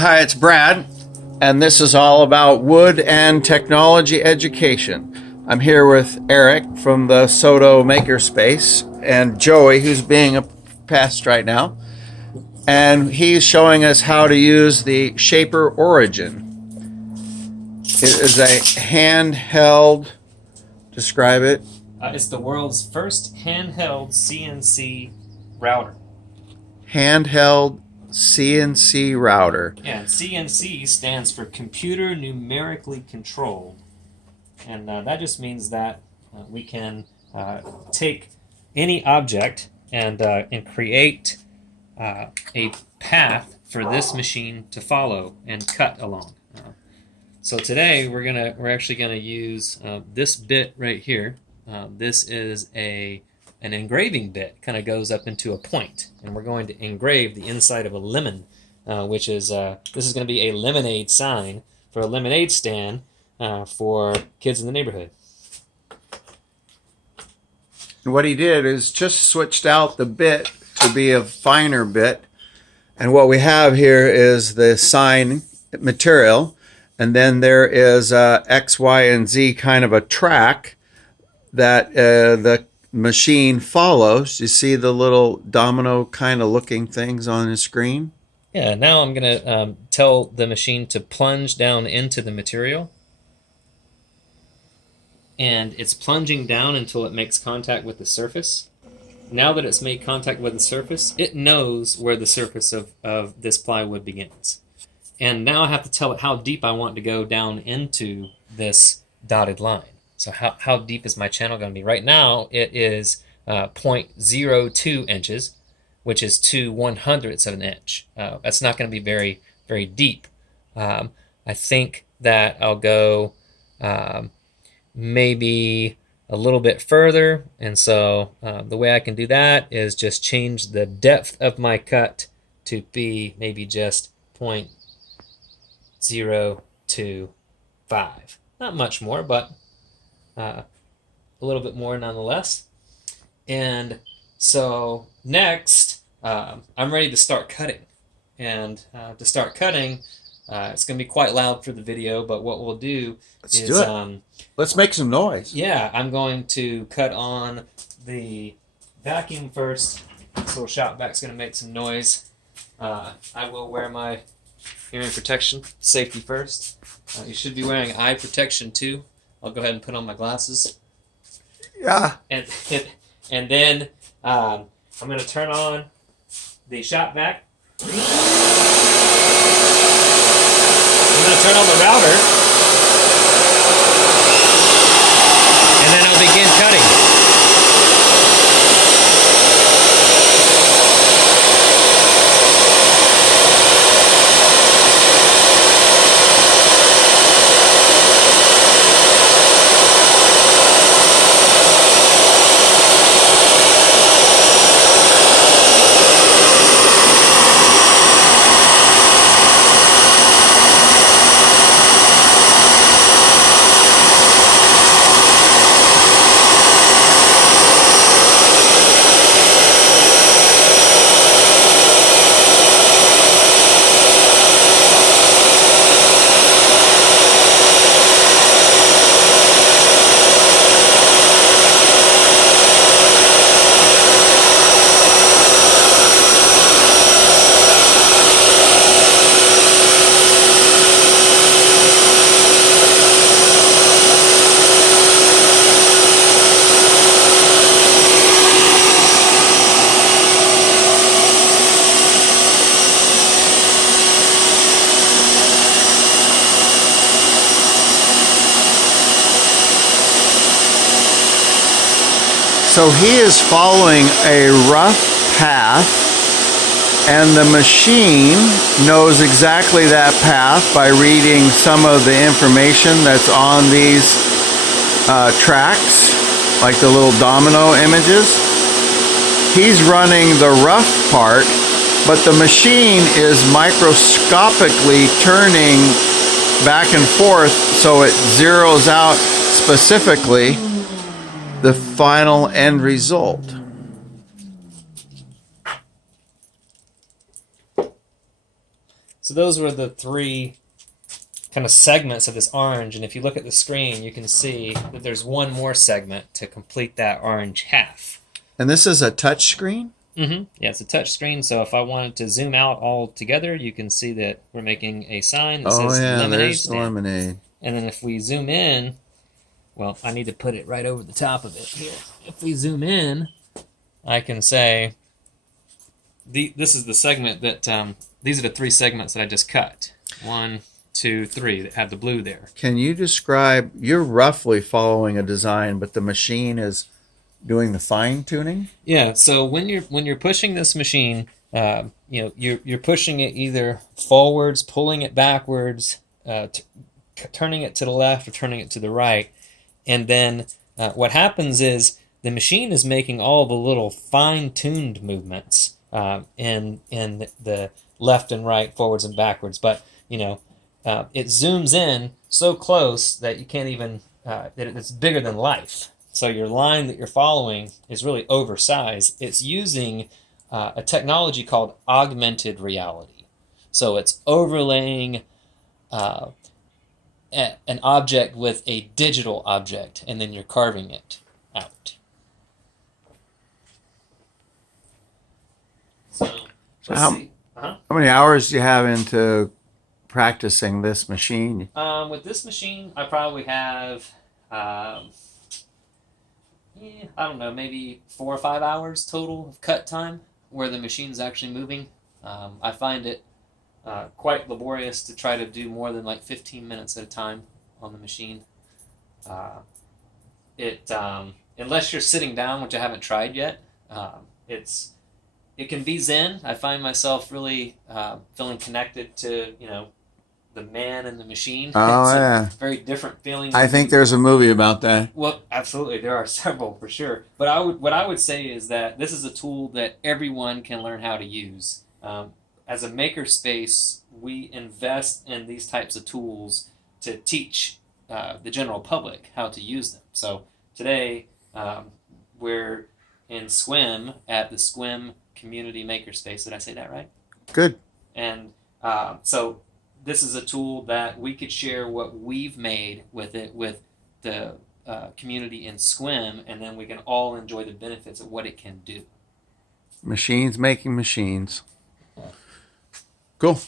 Hi, it's Brad, and this is all about wood and technology education. I'm here with Eric from the Soto Makerspace and Joey, who's being a pest right now, and he's showing us how to use the Shaper Origin. It is a handheld, describe it. It's the world's first handheld CNC router. Handheld CNC router. Yeah, CNC stands for computer numerically controlled. And that just means that we can take any object and create a path for this machine to follow and cut along. So today we're actually gonna use this bit right here. This is an engraving bit, kind of goes up into a point, and we're going to engrave the inside of a lemon, which is this is going to be a lemonade sign for a lemonade stand for kids in the neighborhood. What he did is just switched out the bit to be a finer bit, and what we have here is the sign material, and then there is X, Y, and Z kind of a track that the machine follows. You see the little domino kind of looking things on the screen? Yeah, now I'm going to tell the machine to plunge down into the material. And it's plunging down until it makes contact with the surface. Now that it's made contact with the surface, it knows where the surface of this plywood begins. And now I have to tell it how deep I want to go down into this dotted line. So how deep is my channel going to be? Right now it is 0.02 inches, which is 2/100ths of an inch. That's not going to be very, very deep. I think that I'll go maybe a little bit further, and so the way I can do that is just change the depth of my cut to be maybe just 0.025. Not much more, but a little bit more nonetheless. And so next, I'm ready to start cutting. And to start cutting, it's going to be quite loud for the video, but what we'll do Let's do it. Let's make some noise. Yeah, I'm going to cut on the vacuum first. This little shop vac's going to make some noise. I will wear my hearing protection, safety first. You should be wearing eye protection too. I'll go ahead and put on my glasses. Yeah. And then I'm going to turn on the shop vac. I'm going to turn on the router. And then I'll begin cutting. So he is following a rough path, and the machine knows exactly that path by reading some of the information that's on these tracks, like the little domino images. He's running the rough part, but the machine is microscopically turning back and forth so it zeroes out specifically the final end result. So those were the three kind of segments of this orange, and if you look at the screen, you can see that there's one more segment to complete that orange half. And this is a touch screen? Yeah, it's a touch screen, so if I wanted to zoom out all together, you can see that we're making a sign that says lemonade there's stand. lemonade. And then if we zoom in, well, I need to put it right over the top of it here. If we zoom in, I can say, this is the segment that, these are the three segments that I just cut. 1, 2, 3 that have the blue there. Can you describe, you're roughly following a design, but the machine is doing the fine tuning? Yeah, so when you're pushing this machine, you're pushing it either forwards, pulling it backwards, turning it to the left or turning it to the right. And then what happens is the machine is making all the little fine-tuned movements in the left and right, forwards and backwards. But, it zooms in so close that you can't even, that it's bigger than life. So your line that you're following is really oversized. It's using a technology called augmented reality. So it's overlaying an object with a digital object, and then you're carving it out. So let's see. How many hours do you have into practicing this machine? With this machine, I probably have, I don't know, maybe 4 or 5 hours total of cut time where the machine's actually moving. I find it quite laborious to try to do more than like 15 minutes at a time on the machine. Unless you're sitting down, which I haven't tried yet, it can be zen. I find myself really feeling connected to the man and the machine. Oh, it's yeah. a very different feeling. I think there's a movie about that. Well, absolutely. There are several for sure. But what I would say is that this is a tool that everyone can learn how to use. As a makerspace, we invest in these types of tools to teach the general public how to use them. So today, we're in Sequim at the Sequim Community Makerspace. Did I say that right? Good. And so this is a tool that we could share what we've made with it with the community in Sequim, and then we can all enjoy the benefits of what it can do. Machines making machines. Cool.